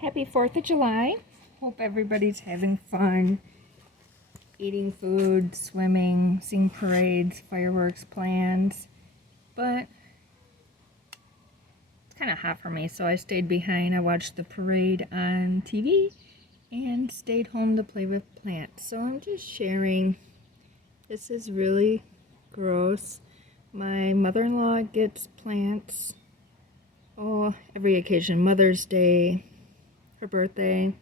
Happy 4th of July. Hope everybody's having fun, eating food, swimming, seeing parades, fireworks, plans. But it's kind of hot for me, so I stayed behind. I watched the parade on TV and stayed home to play with plants. So I'm just sharing. This is really gross. My mother-in-law gets plants every occasion, Mother's Day, her birthday,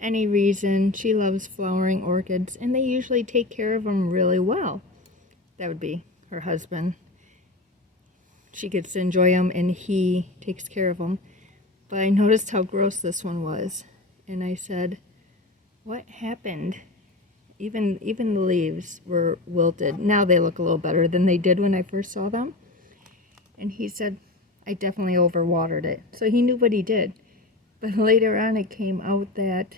any reason. She loves flowering orchids, and they usually take care of them really well. That would be her husband. She gets to enjoy them, and he takes care of them. But I noticed how gross this one was, and I said, what happened? Even the leaves were wilted. Now they look a little better than they did when I first saw them. And he said, I definitely overwatered it. So he knew what he did. But later on it came out that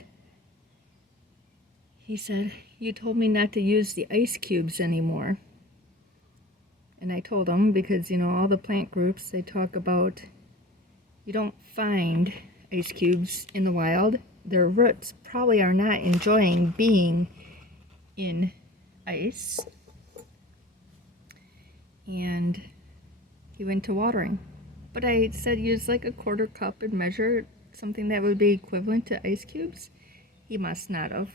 he said, you told me not to use the ice cubes anymore. And I told him because, all the plant groups, they talk about you don't find ice cubes in the wild. Their roots probably are not enjoying being in ice. And he went to watering. But I said use like a quarter cup and measure something that would be equivalent to ice cubes. He must not have.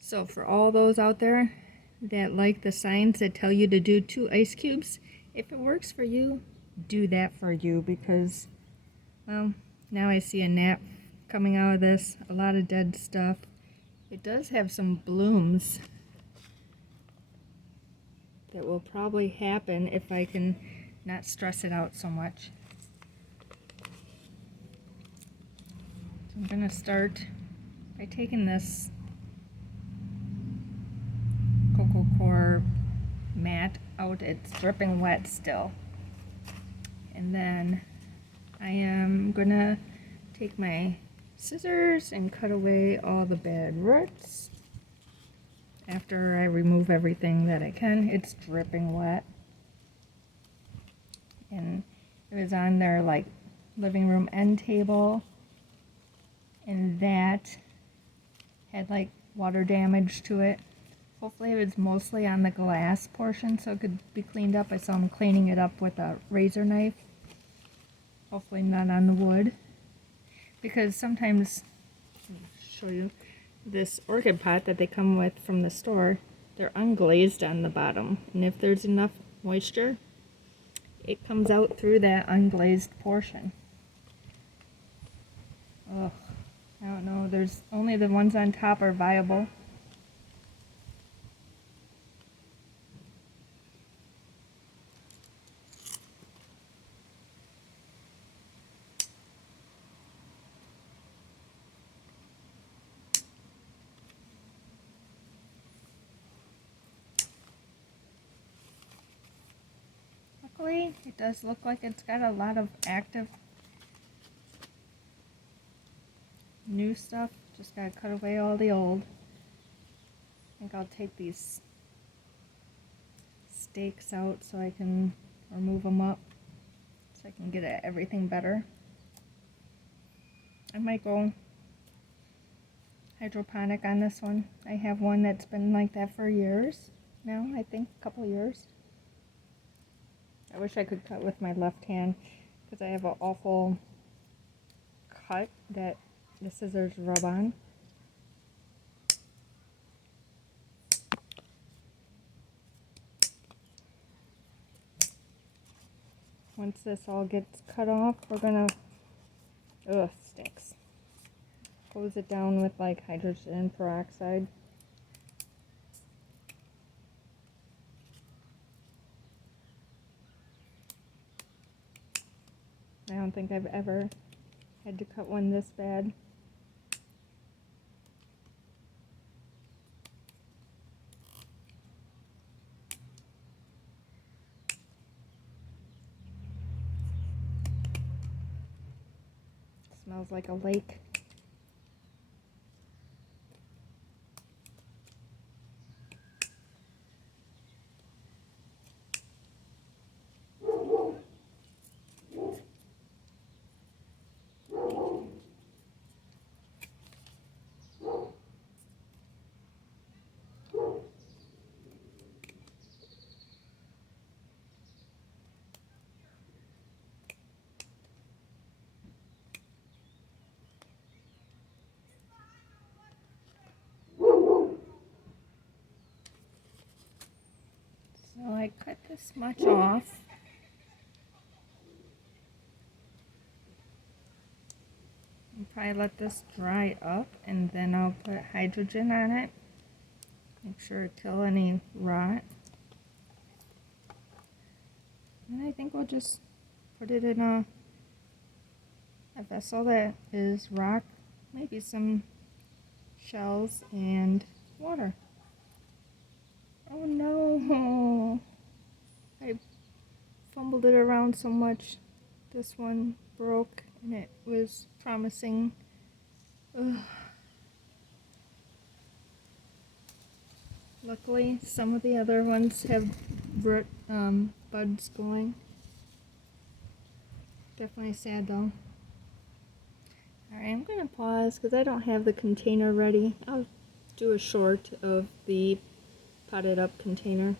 So for all those out there that like the signs that tell you to do 2 ice cubes, if it works for you, do that for you, because, well, now I see a gnat coming out of this, a lot of dead stuff. It does have some blooms that will probably happen if I can not stress it out so much. So I'm going to start by taking this cocoa core mat out. It's dripping wet still. And then I am going to take my scissors and cut away all the bad roots. After I remove everything that I can, it's dripping wet. And it was on their living room end table, and that had water damage to it. Hopefully it was mostly on the glass portion so it could be cleaned up. I saw him cleaning it up with a razor knife. Hopefully not on the wood, because sometimes, let me show you, this orchid pot that they come with from the store, they're unglazed on the bottom, and if there's enough moisture, it comes out through that unglazed portion. Ugh, I don't know, there's only the ones on top are viable. Luckily, it does look like it's got a lot of active new stuff. Just gotta cut away all the old. I think I'll take these stakes out so I can remove them up so I can get at everything better. I might go hydroponic on this one. I have one that's been like that for years now, I think a couple years. I wish I could cut with my left hand because I have an awful cut that the scissors rub on. Once this all gets cut off, we're gonna, stinks. Close it down with hydrogen peroxide. I don't think I've ever had to cut one this bad. Smells like a lake. this much off. I'll probably let this dry up and then I'll put hydrogen on it. Make sure to kill any rot. And I think we'll just put it in a vessel that is rock, maybe some shells and water. Oh no! I fumbled it around so much. This one broke and it was promising. Ugh. Luckily, some of the other ones have buds going. Definitely sad though. Alright, I'm going to pause because I don't have the container ready. I'll do a short of the potted up container.